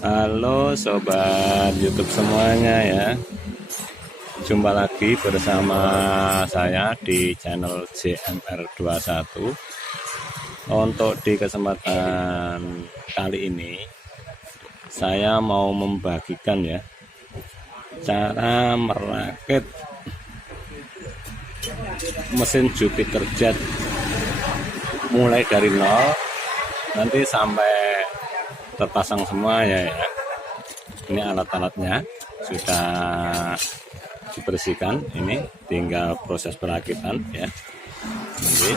Halo sobat YouTube semuanya ya. Jumpa lagi bersama saya di channel JMR21. Untuk di kesempatan kali ini saya mau membagikan ya cara merakit mesin Jupiter Jet mulai dari nol nanti sampai terpasang semua ya. Ini alat-alatnya sudah dibersihkan, ini tinggal proses perakitan ya. Nanti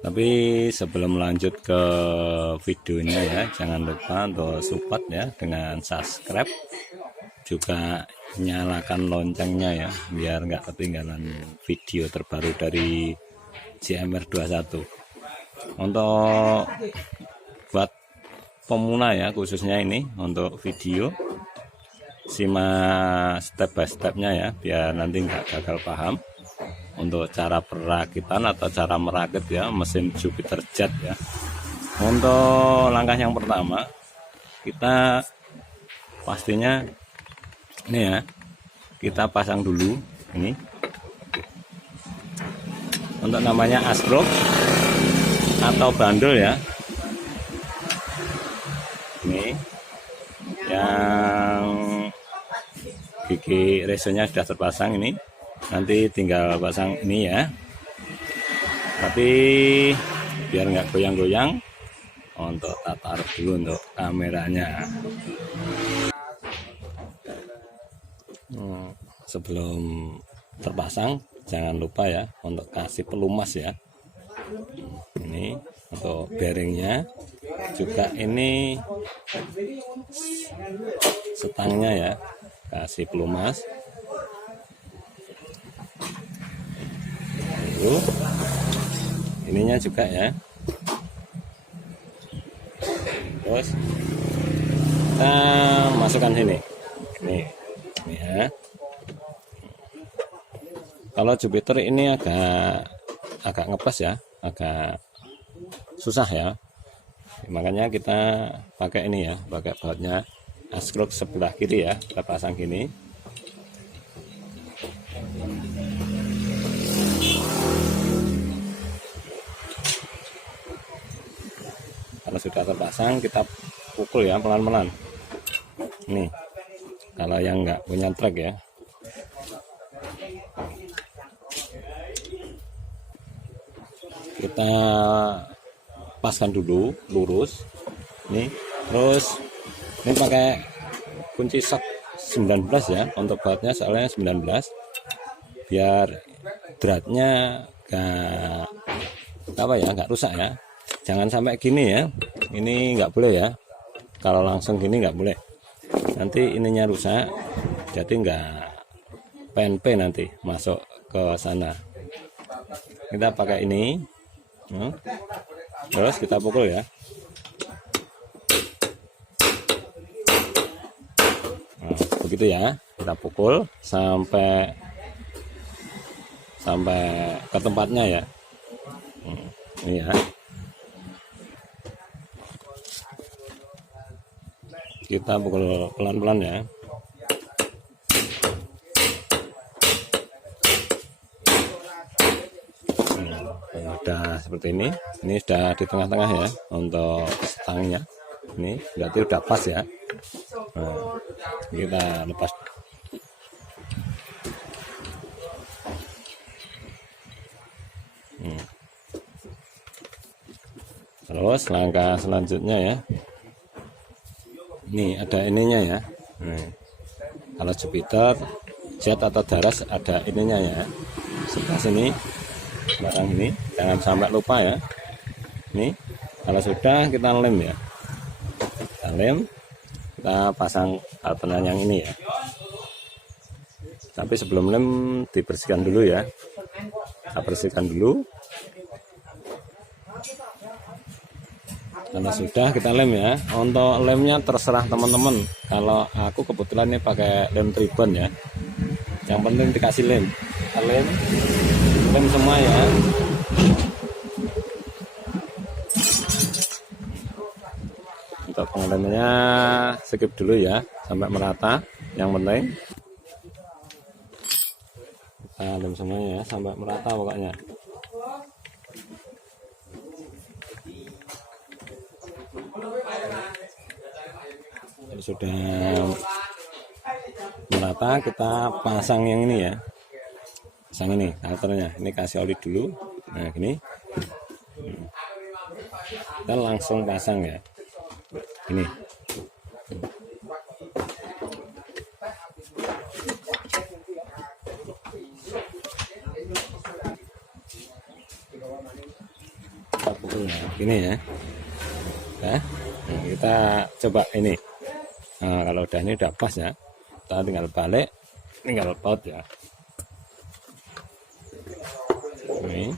tapi sebelum lanjut ke videonya ya, jangan lupa untuk support ya dengan subscribe, juga nyalakan loncengnya ya biar nggak ketinggalan video terbaru dari JMR21. Untuk buat pemula ya, khususnya ini untuk video, simak step by stepnya ya biar nanti nggak gagal paham untuk cara perakitan atau cara merakit ya mesin Jupiter Jet ya. Untuk langkah yang pertama, kita pastinya ini ya, kita pasang dulu ini untuk namanya askrok atau bandul ya. Ini yang gigi resonya sudah terpasang, ini nanti tinggal pasang ini ya. Tapi biar nggak goyang-goyang, untuk taruh dulu untuk kameranya. Sebelum terpasang jangan lupa ya untuk kasih pelumas ya. Ini untuk bearingnya, juga ini setangnya ya, kasih pelumas. Lalu ininya juga ya. Terus kita masukkan sini. Ini ya. Kalau Jupiter ini agak ngepes ya, agak susah ya, makanya kita pakai ini ya, pakai bautnya askrok sebelah kiri ya, kita pasang gini. Kalau sudah terpasang kita pukul ya pelan-pelan. Nih kalau yang nggak punya truk ya, kita paskan dulu lurus nih. Terus ini pakai kunci sok 19 ya untuk bautnya, soalnya 19 biar beratnya nggak rusak ya. Jangan sampai gini ya, ini nggak boleh ya, kalau langsung gini nggak boleh, nanti ininya rusak, jadi nggak PNP nanti masuk ke sana. Kita pakai ini. Terus kita pukul ya. Nah, begitu ya, kita pukul sampai ke tempatnya ya. Ini ya, kita pukul pelan-pelan ya. Udah seperti ini sudah di tengah-tengah ya untuk stangnya. Ini berarti udah pas ya. Nah, kita lepas. Terus langkah selanjutnya ya, ini ada ininya ya. Kalau Jupiter Jet atau Daras ada ininya ya, sebelah sini belakang ini, jangan sampai lupa ya. Ini kalau sudah kita lem ya, kita lem, kita pasang alternan yang ini ya. Tapi sebelum lem dibersihkan dulu ya, kita bersihkan dulu. Kalau sudah kita lem ya. Untuk lemnya terserah teman-teman, kalau aku kebetulan ini pakai lem tribon ya, yang penting dikasih lem. Kita lem semua ya. remnya skip dulu ya sampai merata. Yang penting kita lem semuanya ya sampai merata pokoknya. Kalau sudah merata kita pasang yang ini ya, pasang ini filternya. Ini kasih oli dulu. Nah gini kita langsung pasang ya, ini ini ya. Nah, kita coba ini. Nah, kalau udah ini udah pas ya, kita tinggal balik, tinggal paut ya. Ini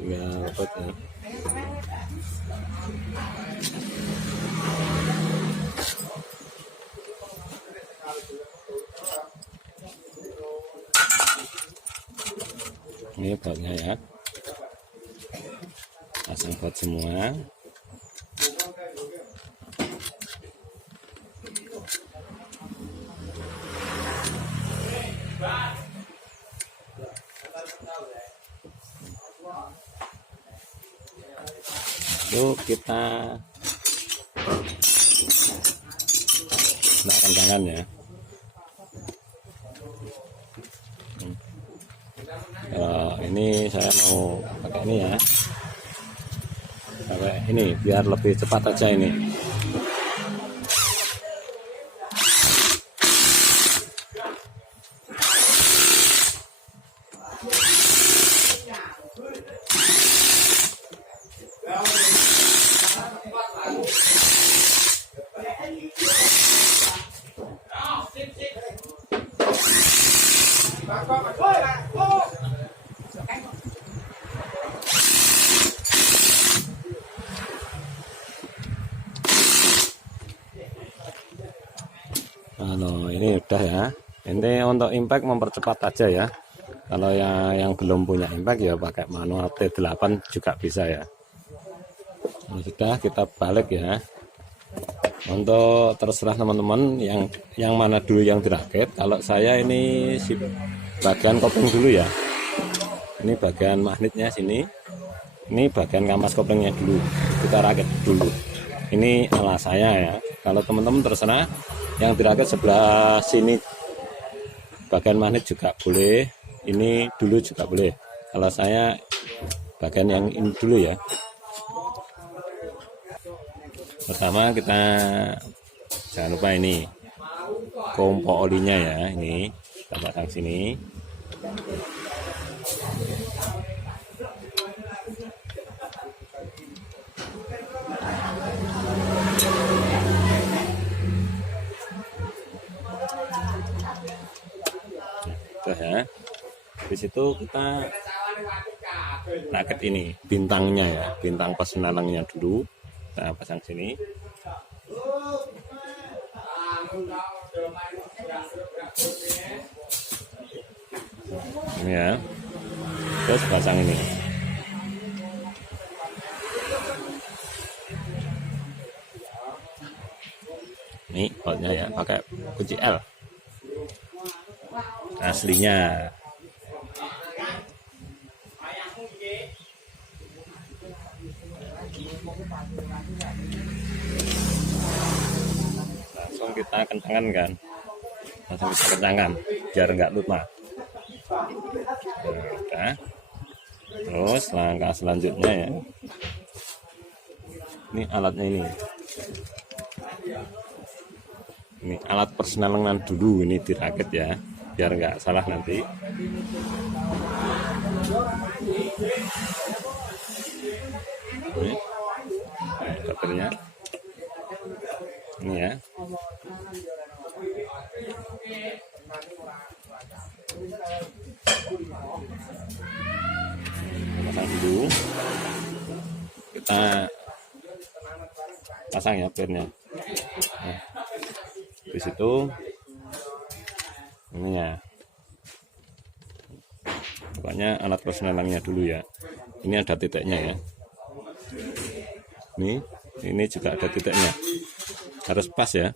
tinggal paut ya. Ini bautnya ya, pasang baut semua. Lalu kita kencangkan ya. Kalau ini saya mau pakai ini ya, pakai ini biar lebih cepat aja ini. Nah, ini udah ya. Ini untuk impact mempercepat aja ya. Kalau yang belum punya impact ya pakai manual T8 juga bisa ya. Ini sudah, kita balik ya. Untuk terserah teman-teman yang mana dulu yang dirakit. Kalau saya ini si bagian kopling dulu ya. Ini bagian magnetnya sini. Ini bagian kampas koplingnya dulu. Kita rakit dulu. Ini ala saya ya. Kalau teman-teman terserah yang dirakit sebelah sini bagian magnet juga boleh, ini dulu juga boleh. Kalau saya bagian yang ini dulu ya. Pertama kita jangan lupa ini kompor olinya ya, ini kita pasang sini. Ya, di situ kita rakit ini bintangnya ya, bintang persnelengnya dulu kita pasang sini. Ini ya, terus pasang ini. Ini bautnya ya, pakai kunci L aslinya. Langsung kita kencangkan kan, langsung kita kencangkan biar nggak lupa. Nah, terus langkah selanjutnya ya, ini alatnya ini alat persnelengan dulu, ini dirakit ya biar nggak salah nanti. Ini baterainya ini ya. Pasang dulu, kita pasang ya pirnya. Nah, di situ ini ya, pokoknya alat persnelengnya dulu ya ini ada titiknya ya. Ini juga ada titiknya, harus pas ya.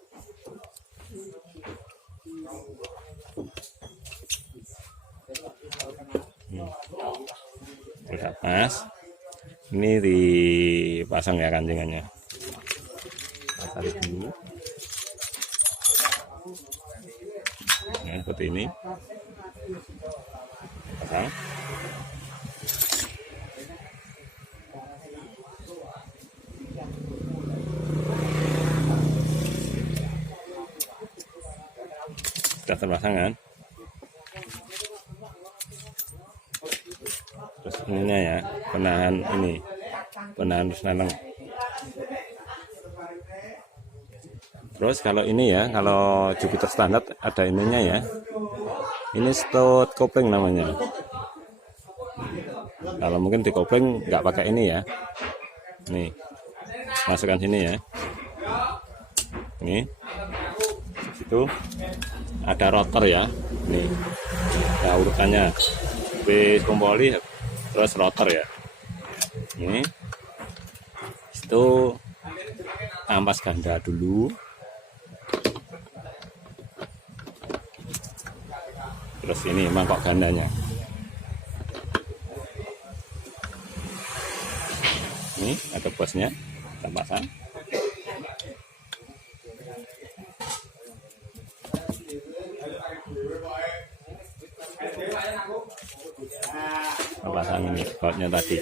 Udah pas, ini dipasang ya kancingannya. Kita tarik dulu ya, seperti ini. Pasang. Sudah terpasang kan. Terus ininya ya, penahan ini, penahan seneleng. Terus kalau ini ya, kalau Jupiter standar ada ininya ya, ini stud kopling namanya. Kalau mungkin di kopling nggak pakai ini ya. Nih, masukkan sini ya. Nih, itu ada rotor ya. Nih, ya urutannya bis pemboli, terus rotor ya. Ini, itu ampas ganda dulu. Terus ini mangkok gandanya. Ini ada bosnya, kita pasang. Kita pasang ini bautnya tadi.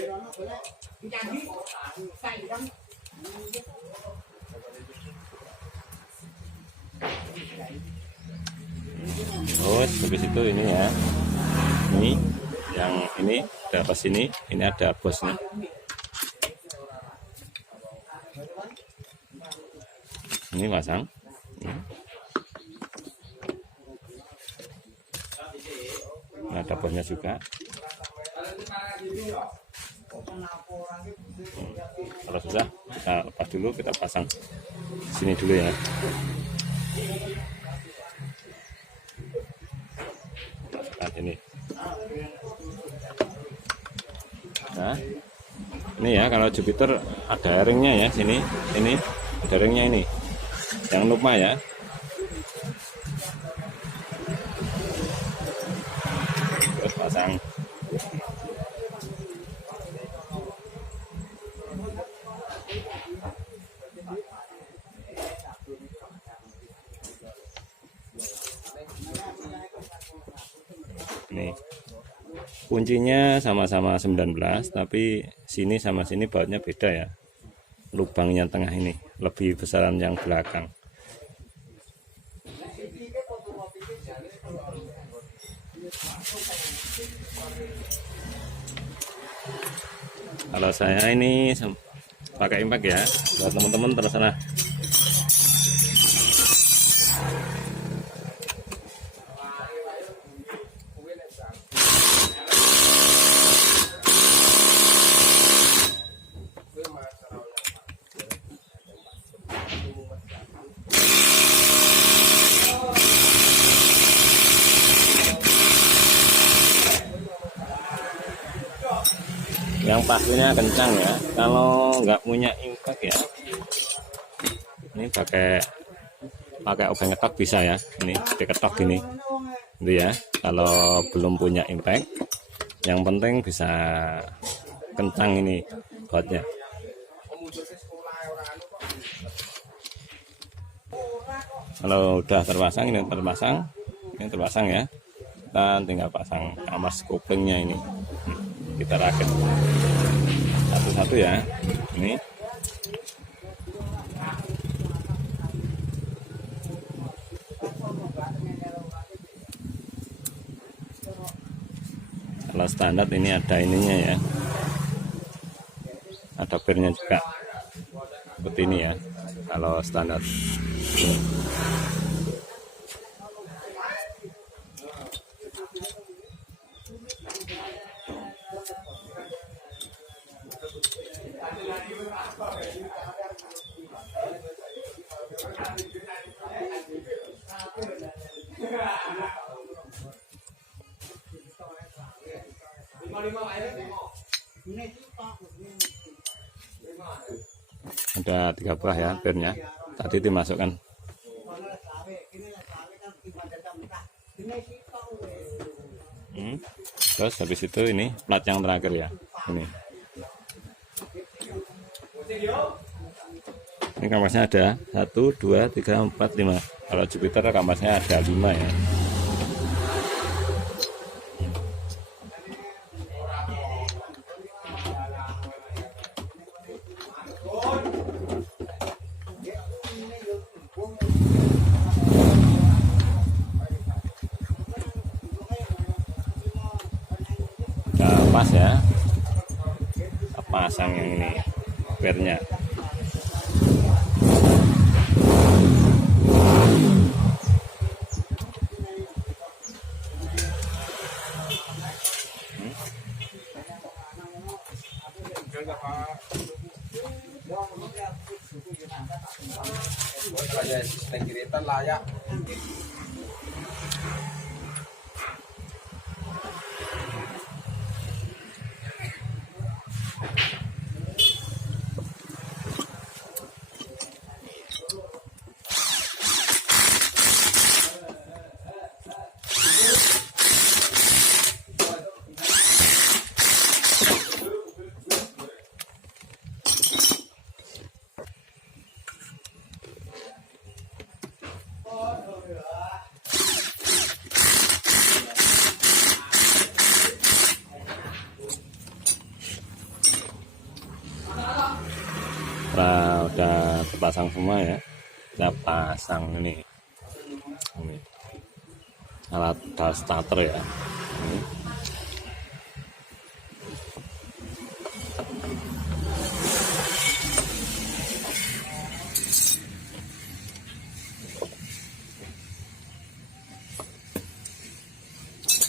Terus habis itu ini ya, ini yang ini ada pas ini ada bosnya. Ini pasang. Ini ada bosnya juga. Kalau susah kita lepas dulu, kita pasang sini dulu ya. Nah, ini. Nah, ini ya, kalau Jupiter ada ringnya ya, sini, ini ada ringnya ini. Jangan lupa ya. Terus pasang. Nih, kuncinya sama-sama 19, tapi sini sama sini bautnya beda ya. Lubangnya tengah ini lebih besaran yang belakang. Kalau saya ini pakai impact ya, buat teman-teman terserah. Yang pastinya kencang ya. Kalau nggak punya impact ya, ini pakai obeng ketok bisa ya. Ini diketok gini, itu ya. Kalau belum punya impact, yang penting bisa kencang ini bautnya. Kalau udah terpasang, ini terpasang ya. Kita tinggal pasang ampas koplingnya ini. Kita rakit satu-satu ya. Ini kalau standar ini ada ininya ya, ada pernya juga seperti ini ya kalau standar. Lima air, 5. ada 3 buah ya pirnya, tadi dimasukkan. Terus habis itu ini plat yang terakhir ya, ini kampasnya ada 1, 2, 3, 4, 5. Kalau Jupiter kampasnya ada 5 ya. Pas ya, kita pasang yang ini pirnya. layak. Nah, udah terpasang semua ya. Kita pasang ini alat starter ya.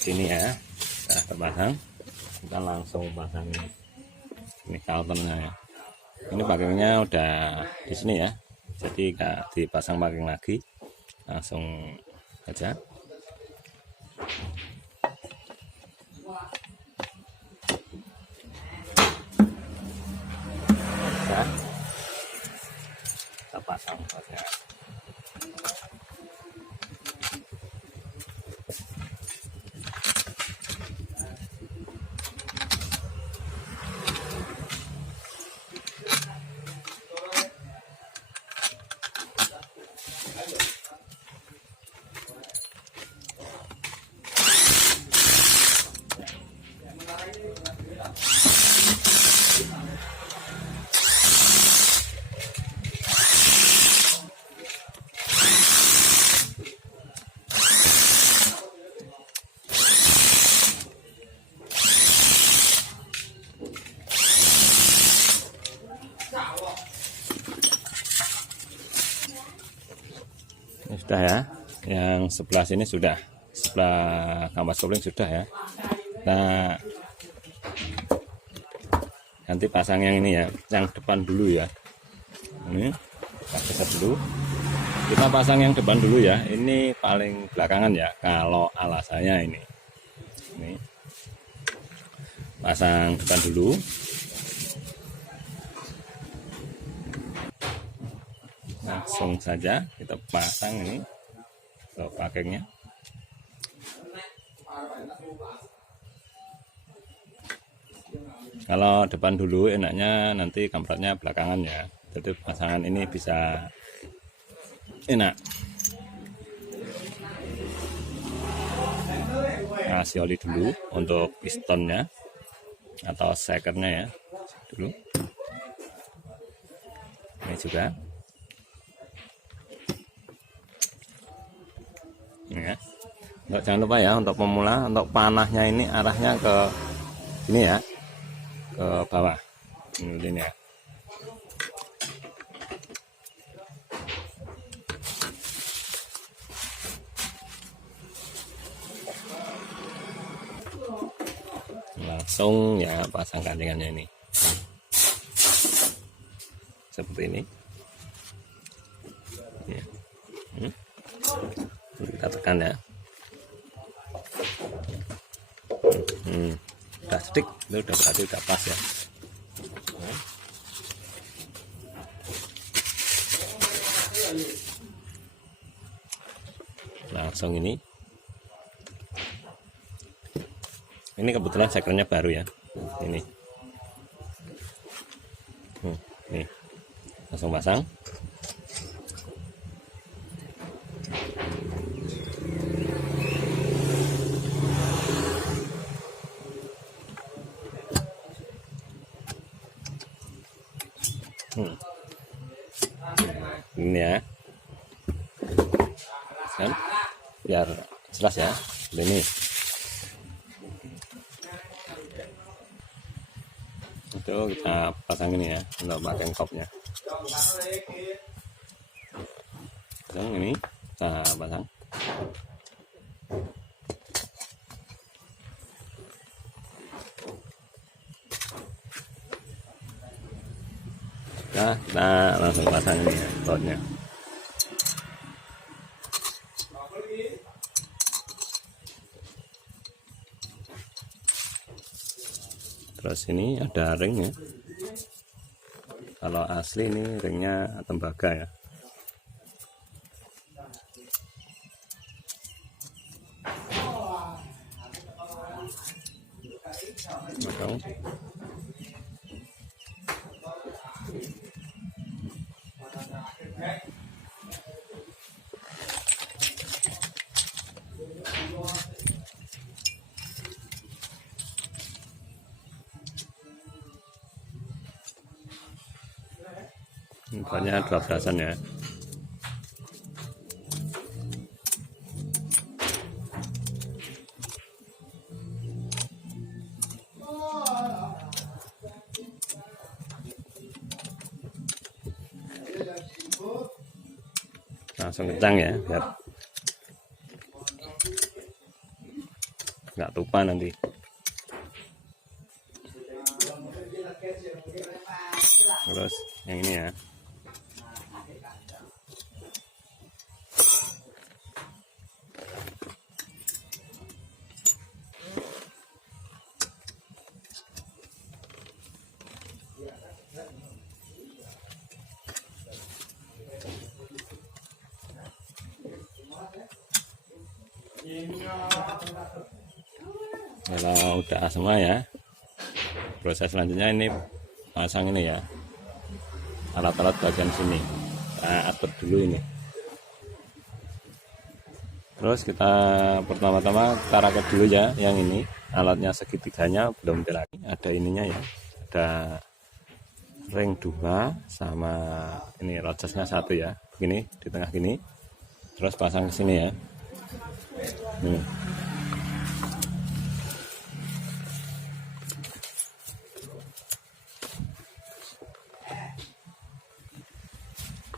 Ini ya, sudah terpasang. Kita langsung pasang ini kalternya ya. Ini pakainya udah di sini ya, jadi nggak dipasang packing lagi, langsung aja. Ya, kita pasang saja. Ini sudah ya, yang sebelah sini sudah, sebelah kampas kopling sudah ya. Nah, nanti pasang yang ini ya, yang depan dulu ya. Ini kita geser dulu, kita pasang yang depan dulu ya. Ini paling belakangan ya, kalau alasannya ini pasang depan dulu. Langsung saja kita pasang ini ke pakainya. Kalau depan dulu enaknya, nanti kampretnya belakangan ya. Jadi pasangan ini bisa enak. Kasih oli dulu untuk pistonnya atau sekernya ya dulu. Ini juga. Ya. Untuk jangan lupa ya, untuk pemula, untuk panahnya ini arahnya ke sini ya, ke bawah ini ya. Langsung ya pasang gandengannya ini seperti ini ya. Kita tekan ya. Udah stick, itu udah berarti udah pas ya. Langsung ini kebetulan sekernya baru ya, ini nih langsung pasang. Ini ya kan, biar jelas ya. Ini itu kita pasang ini ya, untuk bagian kopnya. Pasang ini, kita pasang. Nah, kita langsung pasang ini ya, bautnya. Terus ini ada ring ya. Kalau asli ini ringnya tembaga ya. Potong. Banyak 12-an ya. Langsung kencang ya, biar nggak tumpah nanti. Terus yang ini ya. Kalau udah semua ya, proses selanjutnya ini pasang ini ya, alat-alat bagian sini kita atur dulu ini. Terus kita pertama-tama kita rakit dulu ya, yang ini alatnya segitiganya belum dirakit, ada ininya ya, ada ring 2 sama ini rocesnya 1 ya, begini di tengah gini. Terus pasang ke sini ya, ini.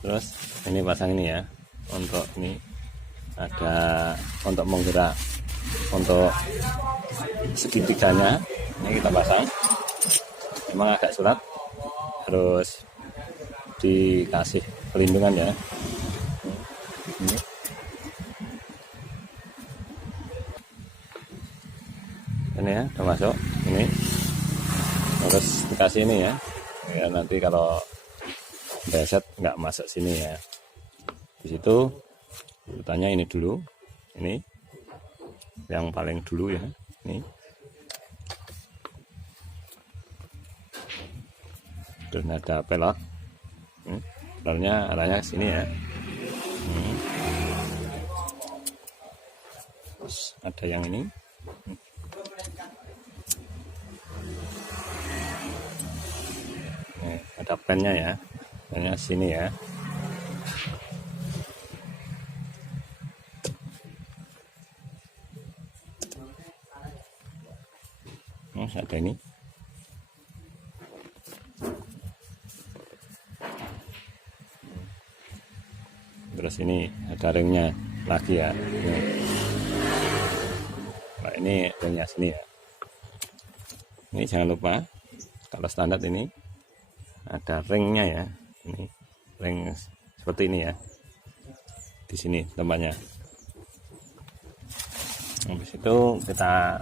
Terus ini pasang ini ya, untuk ini ada untuk menggerak untuk segitiganya, ini kita pasang. Memang agak sulit, harus dikasih pelindungan ya. Ini ya udah masuk ini, terus dikasih ini ya, ya nanti kalau beset nggak masuk sini ya. Di situ urutannya ini dulu, ini yang paling dulu ya, ini. Terus ada pelot, pelotnya arahnya ke sini ya. Terus ada yang ini. Ada pennya ya, pennya sini ya. Ada ini. Terus ini ada ringnya lagi ya. Nah, ini ringnya sini ya. Ini jangan lupa kalau standar ini ada ringnya ya. Ini ring seperti ini ya. Di sini tempatnya. Habis itu kita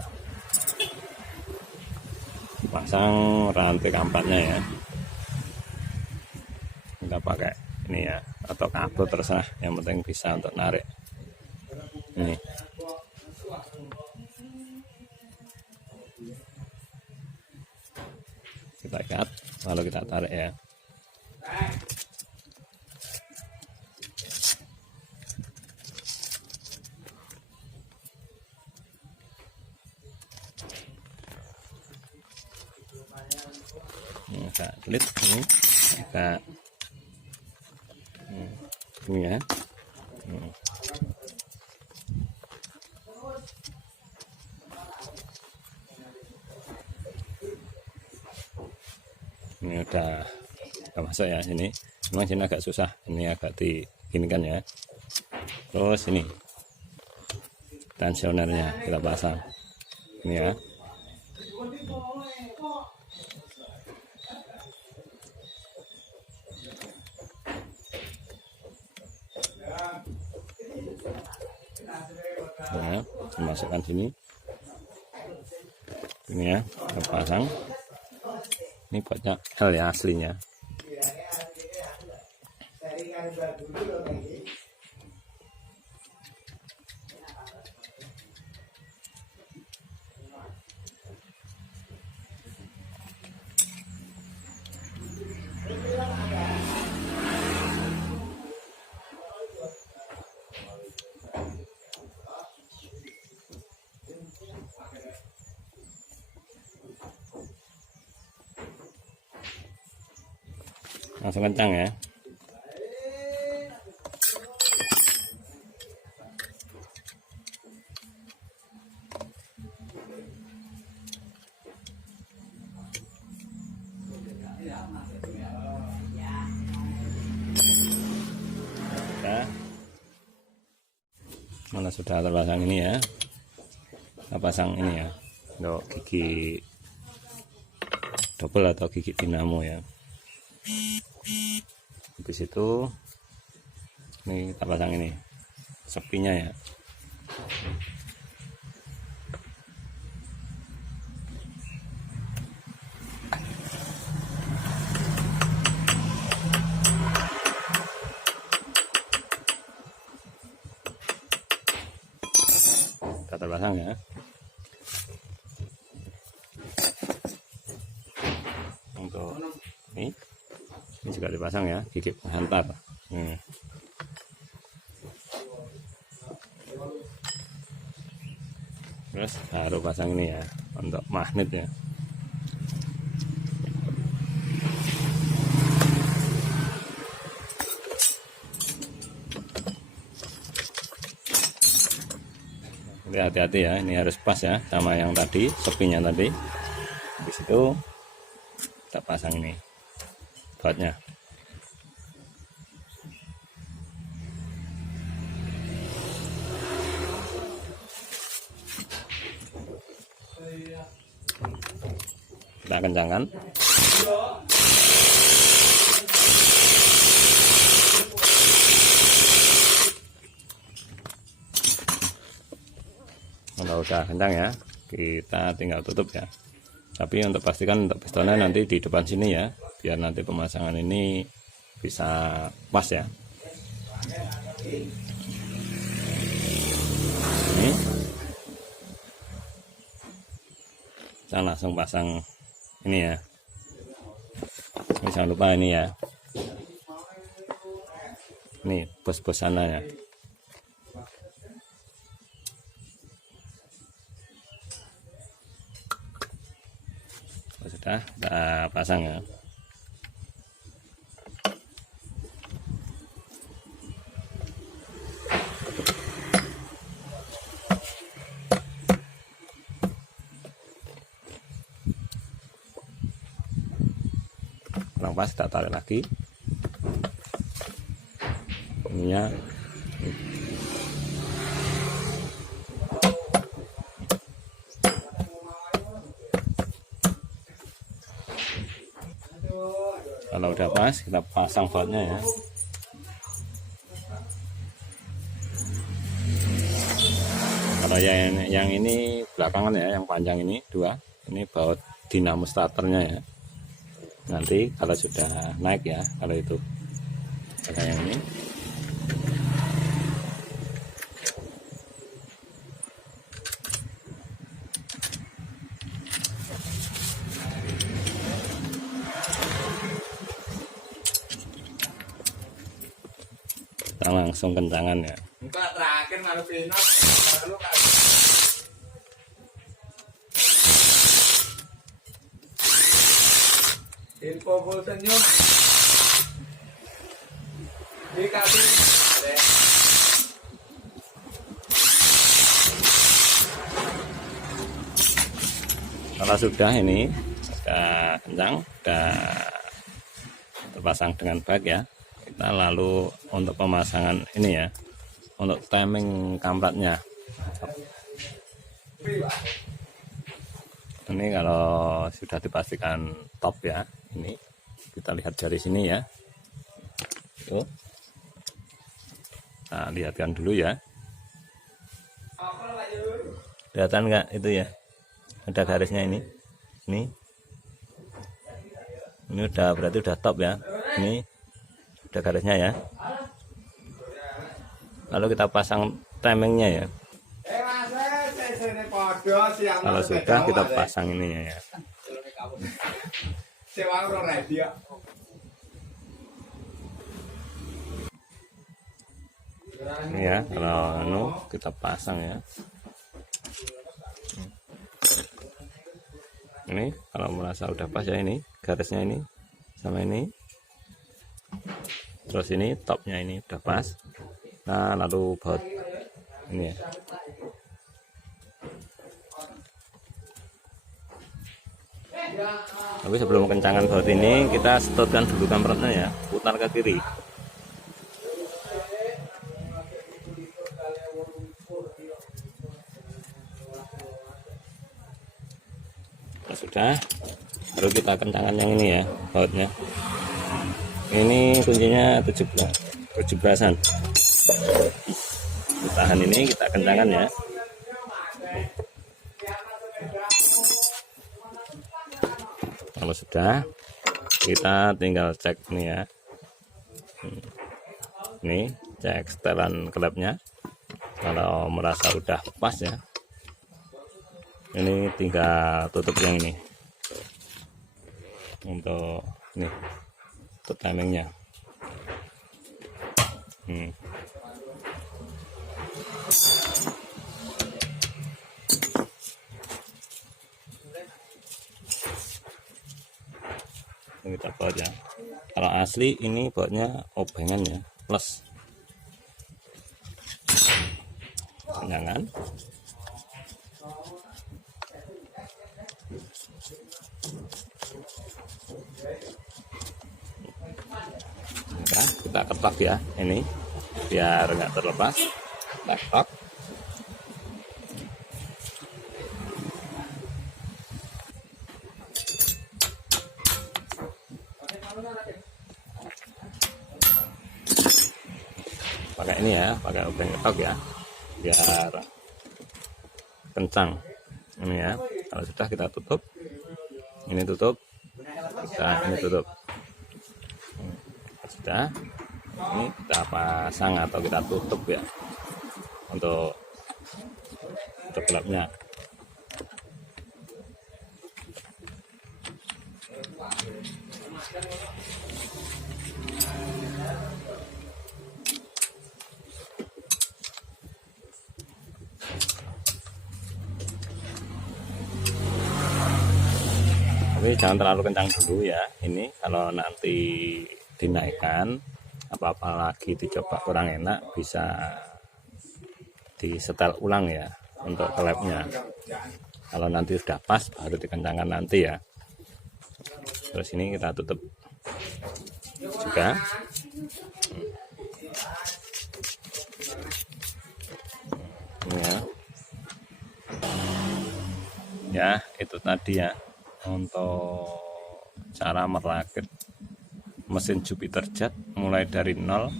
pasang rantai kampatnya ya. Kita pakai ini ya, atau kabel terserah, yang penting bisa untuk narik. Ini kita ikat lalu kita tarik ya. Ini agak sulit, ini agak ini ya. Ini udah masuk ya. Ini memang sini agak susah, ini agak diginikan ya. Terus ini tensionernya kita pasang ini ya. Nah, dimasukkan sini ini ya, kita pasang. Ini buatnya L ya aslinya. Langsung kencang ya. Mana sudah terpasang ini ya. Kita pasang ini ya, untuk gigi double atau gigi dinamo ya. Habis itu ini kita pasang ini sepinya ya. Kita terpasang ya. Untuk ini juga dipasang ya, gigi penghantar. Terus baru pasang ini ya, untuk magnet ya. Hati-hati ya, ini harus pas ya sama yang tadi, sepinya tadi. Di situ kita pasang ini bautnya. Kita kencangkan. Kalau udah kencang ya, kita tinggal tutup ya. Tapi untuk pastikan untuk pistonnya nanti di depan sini ya, biar nanti pemasangan ini bisa pas ya. Ini kita langsung pasang ini ya. Ini jangan lupa ini ya, ini bos-bos sana ya. Sudah kita pasang ya. Kurang pas, kita tarik lagi ininya. Kalau udah pas, kita pasang bautnya ya. Kalau yang ini belakangan ya, yang panjang ini dua, ini baut dinamo starternya ya. Nanti kalau sudah naik ya, kalau itu pakai yang ini. Kita langsung kencangan ya. Enggak terakhir ngaruh pinot. Lalu info full senyum. Dikasih. Kalau sudah ini sudah kencang, sudah terpasang dengan baik ya, kita lalu untuk pemasangan ini ya, untuk timing kampratnya. Ini kalau sudah dipastikan top ya, ini kita lihat dari sini ya. Tuh. Nah, lihatkan dulu ya. Kelihatan nggak itu ya? Ada garisnya ini. Ini udah berarti udah top ya. Ini udah garisnya ya. Lalu kita pasang timingnya ya. Kalau sudah kita pasang ininya ya. Ini ya, kalau kita pasang ya. Ini kalau merasa udah pas ya, ini garisnya ini sama ini, terus ini topnya ini udah pas. Nah lalu baut ini ya. Tapi sebelum kencangan baut ini kita setutkan dulu kampretnya ya, putar ke kiri. Sudah, baru kita kencangkan yang ini ya, bautnya. Ini kuncinya 17-an. Tahan ini kita kencangkan ya. Kalau sudah, kita tinggal cek nih ya. Ini cek setelan klepnya. Kalau merasa udah pas ya, ini tinggal tutup yang ini untuk ini untuk timingnya. Kita baut ya. Kalau asli ini bautnya obengan ya, plus kencangan. Nah, kita ketok ya ini biar nggak terlepas. Ketok. Pakai ini ya, pakai obeng ketok ya, biar kencang. Ini ya. Kalau sudah kita tutup. Ini tutup. Ini tutup. Sudah, ini kita pasang atau kita tutup ya untuk klepnya. Tapi jangan terlalu kencang dulu ya. Ini kalau nanti dinaikkan apa-apa lagi dicoba kurang enak, bisa disetel ulang ya untuk klepnya. Kalau nanti sudah pas baru dikencangkan nanti ya. Terus ini kita tutup juga. Ini ya. Ya itu tadi ya untuk cara merakit mesin Jupiter Jet mulai dari 0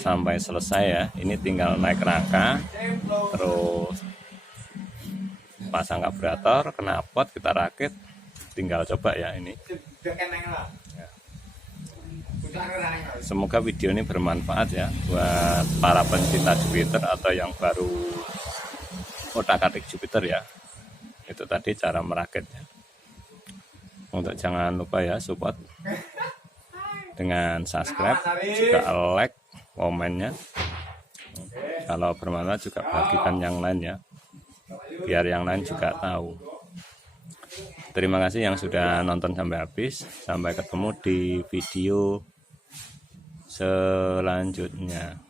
sampai selesai ya. Ini tinggal naik rangka, terus pasang karburator, knalpot, kita rakit, tinggal coba ya ini. semoga video ini bermanfaat ya buat para pencinta Jupiter atau yang baru otak-atik Jupiter ya. Itu tadi cara merakitnya. Untuk jangan lupa ya support dengan subscribe, juga like, komennya. Kalau bermanfaat juga bagikan yang lain ya, biar yang lain juga tahu. Terima kasih yang sudah nonton sampai habis. Sampai ketemu di video selanjutnya.